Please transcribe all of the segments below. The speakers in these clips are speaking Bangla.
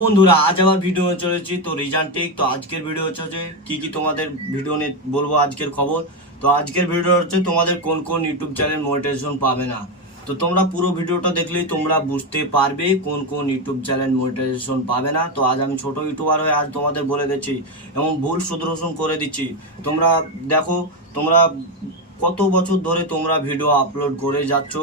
বন্ধুরা আজ আবার ভিডিও চলেছি তো রিজান্টিক। তো আজকের ভিডিও হচ্ছে যে কি তোমাদের ভিডিও নিয়ে বলবো আজকের খবর। তো আজকের ভিডিও হচ্ছে তোমাদের কোন কোন ইউটিউব চ্যানেল মনিটাইজেশন পাবে না। তো তোমরা পুরো ভিডিওটা দেখলেই তোমরা বুঝতে পারবে কোন কোন ইউটিউব চ্যানেল মনিটাইজেশন পাবে না। তো আজ আমি ছোট ইউটিউবার হয়ে আজ তোমাদের বলে দিচ্ছি এবং ভুল শুধরোশন করে দিচ্ছি। তোমরা দেখো, তোমরা কত বছর ধরে তোমরা ভিডিও আপলোড করে যাচ্ছ,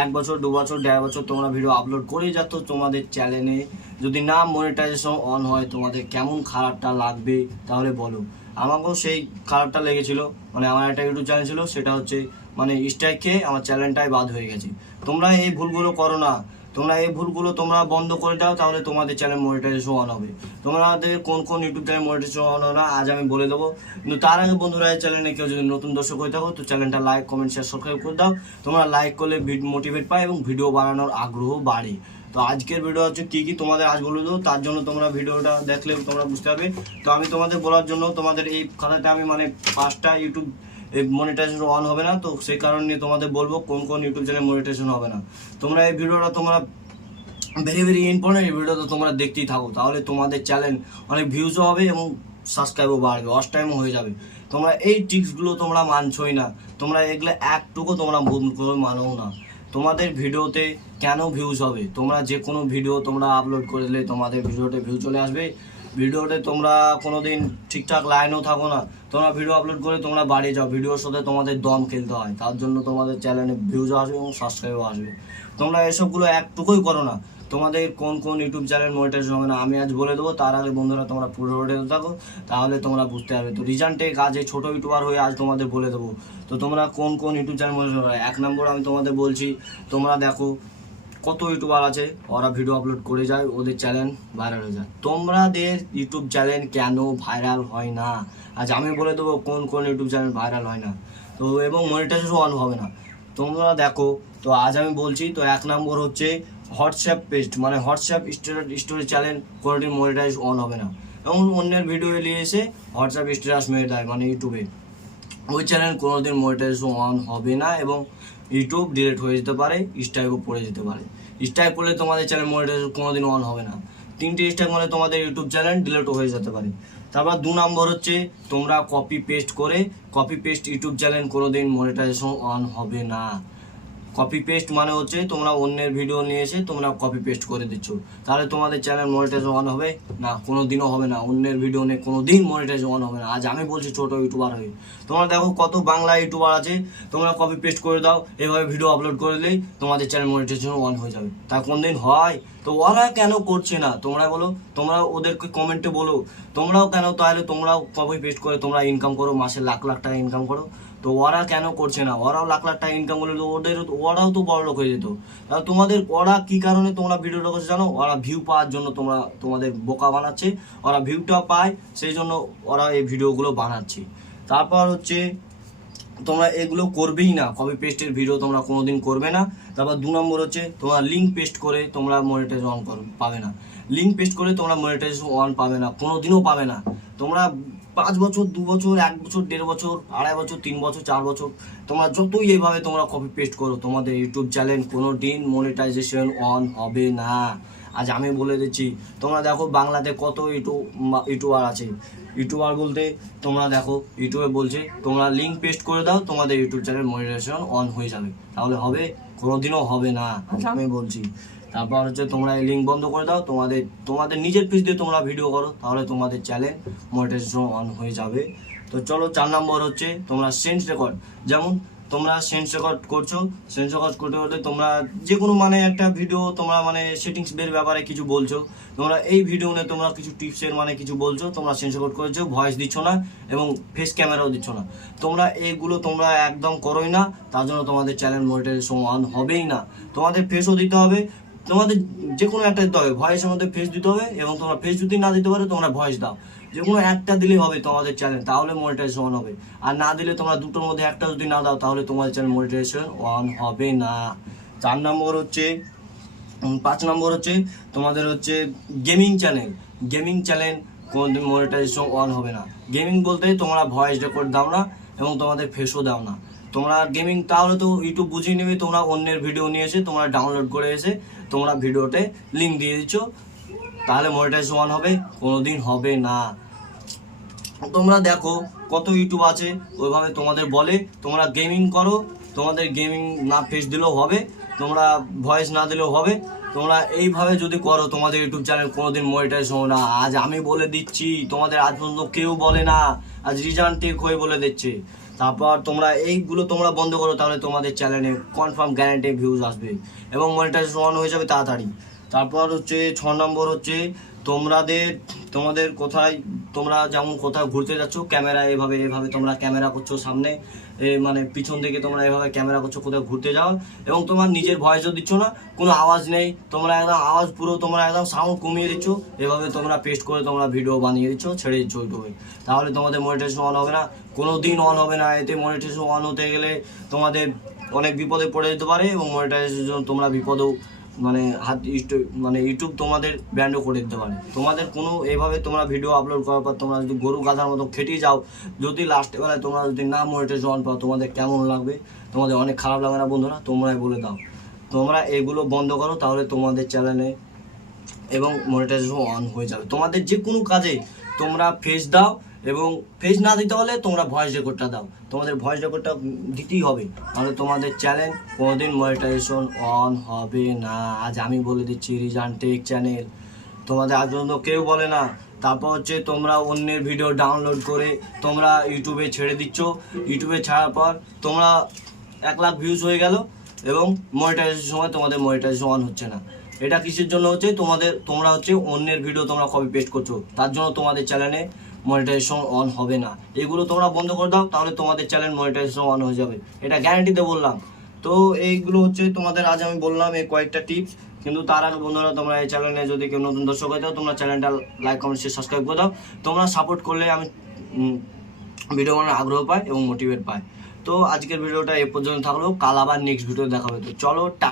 1 বছর 2 বছর 1.5 বছর তোমরা ভিডিও আপলোড করেই যাচ্ছ তোমাদের চ্যানেলে। যদি না মনিটাইজেশন অন হয় তোমাদের কেমন খারাপটা লাগবে তাহলে বলো। আমাকেও সেই খারাপটা লেগেছিল। মানে আমার একটা ইউটিউব চ্যানেল ছিল, সেটা হচ্ছে মানে স্ট্রাইক খেয়ে আমার চ্যানেলটাই বাদ হয়ে গেছে। তোমরা এই ভুলগুলো করো না, তোমরা এই ভুলগুলো তোমরা বন্ধ করে দাও, তাহলে তোমাদের চ্যানেল মনিটাইজেশন অন হবে। তোমাদের কোন কোন ইউটিউব চ্যানেল মনিটাইজেশন অন হয় না আজ আমি বলে দেবো। কিন্তু তার আগে বন্ধুরা, এই চ্যানেলে কেউ যদি নতুন দর্শক হয়ে থাকো তো চ্যানেলটা লাইক কমেন্ট শেয়ার সাবস্ক্রাইব করে দাও। তোমরা লাইক করলে মোটিভেট পায় এবং ভিডিও বানানোর আগ্রহ বাড়ে। তো আজকের ভিডিও হচ্ছে কি তোমাদের আজ বলে দেবো, তার জন্য তোমরা ভিডিওটা দেখলে তোমরা বুঝতে পারবে। তো আমি তোমাদের বলার জন্য তোমাদের এই খাতাটা আমি মানে 5টা ইউটিউব মনিটাইজেশন অন হবে না, তো সেই কারণে তোমাদের বলবো কোন কোন ইউটিউব চ্যানেল মনিটাইজেশন হবে না। তোমরা এই ভিডিওটা তোমরা ভেরি ভেরি ইম্পর্টেন্ট, এই ভিডিওটা তোমরা দেখতেই থাকো, তাহলে তোমাদের চ্যানেল অনেক ভিউজও হবে এবং সাবস্ক্রাইবও বাড়বে, ওয়াচ টাইমও হয়ে যাবে। তোমরা এই টিপসগুলো তোমরা মানছই না, তোমরা এগুলো একটুকু তোমরা বন্ধ করে মানো না। তোমাদের ভিডিওতে কেন ভিউজ হবে? তোমরা যে কোনো ভিডিও তোমরা আপলোড করলে তোমাদের ভিডিওতে ভিউ চলে আসবে। ভিডিওতে তোমরা কোনো দিন ঠিকঠাক লাইনও থাকো না, তোমরা ভিডিও আপলোড করে তোমরা বাড়ি যাও, ভিডিওর সাথে তোমাদের দম খেলতে হয়, তার জন্য তোমাদের চ্যানেলে ভিউজও আসবে এবং সাবস্ক্রাইবও আসবে। তোমরা এসবগুলো একটুকুই করো না। তোমাদের কোন কোন ইউটিউব চ্যানেল মনিটাইজেশন হবে না আমি আজ বলে দেবো। তার আগে বন্ধুরা তোমরা পুরো ভিডিও থাকো, তাহলে তোমরা বুঝতে পারবে। তো রিজান্টেক আজ এই ছোটো ইউটিউবার হয়ে আজ তোমাদের বলে দেবো। তো তোমরা কোন কোন ইউটিউব চ্যানেল মনিটাইজেশন হবে। 1 নম্বর আমি তোমাদের বলছি, তোমরা দেখো কত ইউটিউবার আছে ওরা ভিডিও আপলোড করে যায়, ওদের চ্যানেল ভাইরাল হয়ে যায়। তোমাদের ইউটিউব চ্যানেল কেন ভাইরাল হয় না আজ আমি বলে দেবো কোন কোন ইউটিউব চ্যানেল ভাইরাল হয় না। তো এবং মনিটাইজেশন অন হবে না তোমরা দেখো। তো আজ আমি বলছি, তো 1 নম্বর হচ্ছে হোয়াটসঅ্যাপ পেজ, মানে হোয়াটসঅ্যাপ স্টোরি চ্যানেল কোনোদিন মনিটাইজ অন হবে না। এবং অন্যের ভিডিও নিয়ে এসে হোয়াটসঅ্যাপ স্ট্যাটাস মেরে দেয় মানে ইউটিউবে, ওই চ্যানেল কোনোদিন মনিটাইজেশন অন হবে না এবং ইউটিউব ডিলিট হয়ে যেতে পারে, স্ট্রাইকও পড়ে যেতে পারে। স্ট্রাইক পড়লে তোমাদের চ্যানেল মনিটাইজেশন কোনোদিন অন হবে না। 3টে স্ট্রাইক মানে তোমাদের ইউটিউব চ্যানেল ডিলিটও হয়ে যেতে পারে। তারপর 2 নম্বর হচ্ছে তোমরা কপি পেস্ট ইউটিউব চ্যানেল কোনোদিন মনিটাইজেশন অন হবে না। কপি পেস্ট মানে হচ্ছে তোমরা অন্যের ভিডিও নিয়ে এসে তোমরা কপি পেস্ট করে দিচ্ছ, তাহলে তোমাদের চ্যানেল মনিটাইজেশন অন হবে না, কোনো দিনও হবে না। অন্যের ভিডিও নিয়ে কোনো দিন মনিটাইজেশন অন হবে না আজ আমি বলছি ছোট ইউটিউবার হয়ে। তোমরা দেখো কত বাংলা ইউটিউবার আছে, তোমরা কপি পেস্ট করে দাও, এভাবে ভিডিও আপলোড করে দিলেই তোমাদের চ্যানেল মনিটাইজেশন অন হয়ে যাবে। তা কোন দিন হয়? তো ওরা কেন করছে না তোমরা বলো, তোমরা ওদেরকে কমেন্টে বলো তোমরাও কেন, তাহলে তোমরাও কপি পেস্ট করে তোমরা ইনকাম করো, মাসে লাখ লাখ টাকা ইনকাম করো। তো ওরা কেন করছে না? ওরাও লাখ লাখ টাকা ইনকাম করলে তো ওরাও তো বড় লোক হয়ে যেত। তোমাদের ওরা কি কারণে তোমরা ভিডিওটা করছে জানো? ওরা ভিউ পাওয়ার জন্য তোমরা তোমাদের বোকা বানাচ্ছে, ওরা ভিউটা পায় সেই জন্য ওরা এই ভিডিওগুলো বানাচ্ছে। তারপর হচ্ছে তোমরা এগুলো করবেই না, কপি পেস্টের ভিডিও তোমরা কোনোদিন করবে না। তারপর 2 নম্বর হচ্ছে তোমরা লিঙ্ক পেস্ট করে তোমরা মনিটাইজেশন অন পাবে না। লিঙ্ক পেস্ট করে তোমরা মনিটাইজেশন অন পাবে না, কোনোদিনও পাবে না। তোমরা 5 বছর 2 বছর 1 বছর 1.5 বছর 2.5 বছর 3 বছর 4 বছর তোমরা যতই এইভাবে তোমরা কপি পেস্ট করো, তোমাদের ইউটিউব চ্যানেল কোনো দিন মনিটাইজেশন অন হবে না আজ আমি বলে দিচ্ছি। তোমরা দেখো বাংলাতে কত ইউটিউবার আছে, ইউটিউবার বলতে তোমরা দেখো ইউটিউবে বলছে তোমরা লিঙ্ক পেস্ট করে দাও, তোমাদের ইউটিউব চ্যানেল মনিটাইজেশন অন হয়ে যাবে, তাহলে হবে? কোনোদিনও হবে না আজ আমি বলছি। তারপর হচ্ছে তোমরা এই লিঙ্ক বন্ধ করে দাও, তোমাদের নিজের পেজ দিয়ে তোমরা ভিডিও করো, তাহলে তোমাদের চ্যানেল মনিটাইজেশন অন হয়ে যাবে। তো চলো 4 নম্বর হচ্ছে তোমরা সেন্স রেকর্ড, যেমন তোমরা সেন্স রেকর্ড করছো, সেন্স রেকর্ড করতে করতে তোমরা যে কোনো মানে একটা ভিডিও তোমরা মানে সেটিংস এর ব্যাপারে কিছু বলছো, তোমরা এই ভিডিও নিয়ে তোমরা কিছু টিপসের মানে কিছু বলছো, তোমরা সেন্স রেকর্ড করেছো, ভয়েস দিচ্ছ না এবং ফেস ক্যামেরাও দিচ্ছ না। তোমরা এইগুলো তোমরা একদম করোই না, তার জন্য তোমাদের চ্যানেল মনিটাইজেশন অন হবেই না। তোমাদের ফেসও দিতে হবে, তোমাদের যে কোনো একটা দিতে হবে, ভয়েসের মধ্যে ফেস দিতে হবে এবং তোমরা ফেস যদি না দিতে পারো তোমরা ভয়েস দাও, যে কোনো একটা দিলেই হবে তোমাদের চ্যানেল, তাহলে মনিটাইজেশন অন হবে। আর না দিলে তোমরা দুটোর মধ্যে একটা যদি না দাও তাহলে তোমাদের চ্যানেল মনিটাইজেশন অন হবে না। 4 নম্বর হচ্ছে 5 নম্বর হচ্ছে তোমাদের হচ্ছে গেমিং চ্যানেল কোনোদিন মনিটাইজেশন অন হবে না। গেমিং বলতে তোমরা ভয়েস রেকর্ড দাও না এবং তোমাদের ফেসও দাও না। তোমরা গেমিং তাহলে তো ইউটিউব বুঝিয়ে নেবে, তোমরা অন্যের ভিডিও নিয়ে এসে তোমরা ডাউনলোড করে এসে তোমরা ভিডিওতে লিঙ্ক দিয়ে দিচ্ছ, তাহলে মনিটাইজেশন অন হবে? কোনোদিন হবে না। তোমরা দেখো কত ইউটিউব আছে ওইভাবে তোমাদের বলে তোমরা গেমিং করো, তোমাদের গেমিং না ফেস দিলেও হবে, তোমরা ভয়েস না দিলেও হবে, তোমরা এইভাবে যদি করো তোমাদের ইউটিউব চ্যানেল কোনোদিন মনিটাইজেশন হবে না। আজ আমি বলে দিচ্ছি, তোমাদের আজ পর্যন্ত কেউ বলে না, আজ রিজান টেক হয়ে বলে দিচ্ছে। তারপর তোমরা এইগুলো তোমরা বন্ধ করো, তাহলে তোমাদের চ্যানেলে কনফার্ম গ্যারান্টি ভিউজ আসবে এবং মনিটাইজেশন অন হয়ে যাবে তাড়াতাড়ি। তারপর হচ্ছে 6 নম্বর হচ্ছে তোমাদের কোথায়, তোমরা যেমন কোথাও ঘুরতে যাচ্ছ, ক্যামেরা এভাবে তোমরা ক্যামেরা করছো সামনে, মানে পিছন দিকে তোমরা এভাবে ক্যামেরা করছো কোথাও ঘুরতে যাও, এবং তোমার নিজের ভয়েসও দিচ্ছ না, কোনো আওয়াজ নেই, তোমরা একদম আওয়াজ পুরো তোমরা একদম সাউন্ড কমিয়ে দিচ্ছ, এভাবে তোমরা পেস্ট করে তোমরা ভিডিও বানিয়ে দিচ্ছ, ছেড়ে দিচ্ছ ইউটিউবে, তাহলে তোমাদের মনিটাইজেশন অন হবে না, কোনো দিন অন হবে না। এতে মনিটাইজেশন অন হতে গেলে তোমাদের অনেক বিপদে পড়ে যেতে পারে এবং মনিটাইজেশন তোমরা বিপদেও মানে ইউটিউব তোমাদের ব্যান্ডও করে দিতে পারে। তোমাদের কোনো এইভাবে তোমরা ভিডিও আপলোড করার পর তোমরা যদি গরু গাধার মতো খেটিয়ে যাও, যদি লাস্টে বেলায় তোমরা যদি না মনিটাইজেশন অন পাও, তোমাদের কেমন লাগবে? তোমাদের অনেক খারাপ লাগে না বন্ধুরা? তোমরাই বলে দাও। তোমরা এগুলো বন্ধ করো, তাহলে তোমাদের চ্যানেলে এবং মনিটাইজেশন অন হয়ে যাবে। তোমাদের যে কোনো কাজে তোমরা ফেস দাও, এবং ফেস না দিতে হলে তোমরা ভয়েস রেকর্ডটা দাও, তোমাদের ভয়েস রেকর্ডটা দিতেই হবে, তাহলে তোমাদের চ্যানেল কোনোদিন মনিটাইজেশন অন হবে না। আজ আমি বলে দিচ্ছি, রিজান টেক চ্যানেল, তোমাদের আজ পর্যন্ত কেউ বলে না। তারপর হচ্ছে তোমরা অন্যের ভিডিও ডাউনলোড করে তোমরা ইউটিউবে ছেড়ে দিচ্ছ, ইউটিউবে ছাড়ার পর তোমরা 1 লাখ ভিউজ হয়ে গেল এবং মনিটাইজেশন সময় তোমাদের মনিটাইজেশন অন হচ্ছে না। এটা কিসের জন্য হচ্ছে? তোমরা হচ্ছে অন্যের ভিডিও তোমরা কপি পেস্ট করছো, তার জন্য তোমাদের চ্যানেলে মনিটাইজেশন অন হবে না। এগুলো তোমরা বন্ধ করে দাও, তাহলে তোমাদের চ্যানেল মনিটাইজেশন অন হয়ে যাবে, এটা গ্যারান্টিতে বললাম। তো এইগুলো হচ্ছে তোমাদের আজ আমি বললাম এই কয়েকটা টিপস। কিন্তু তার আগে বন্ধুরা, তোমরা এই চ্যানেলে যদি কেউ নতুন দর্শক হয়ে যাও, তোমরা চ্যানেলটা লাইক কমেন্ট শেয়ার সাবস্ক্রাইব করে দাও। তোমরা সাপোর্ট করলে আমি ভিডিও বানানোর আগ্রহ পাই এবং মোটিভেট পাই। তো আজকের ভিডিওটা এ পর্যন্ত থাকলো, কাল আবার নেক্সট ভিডিও দেখা হবে। তো চলো।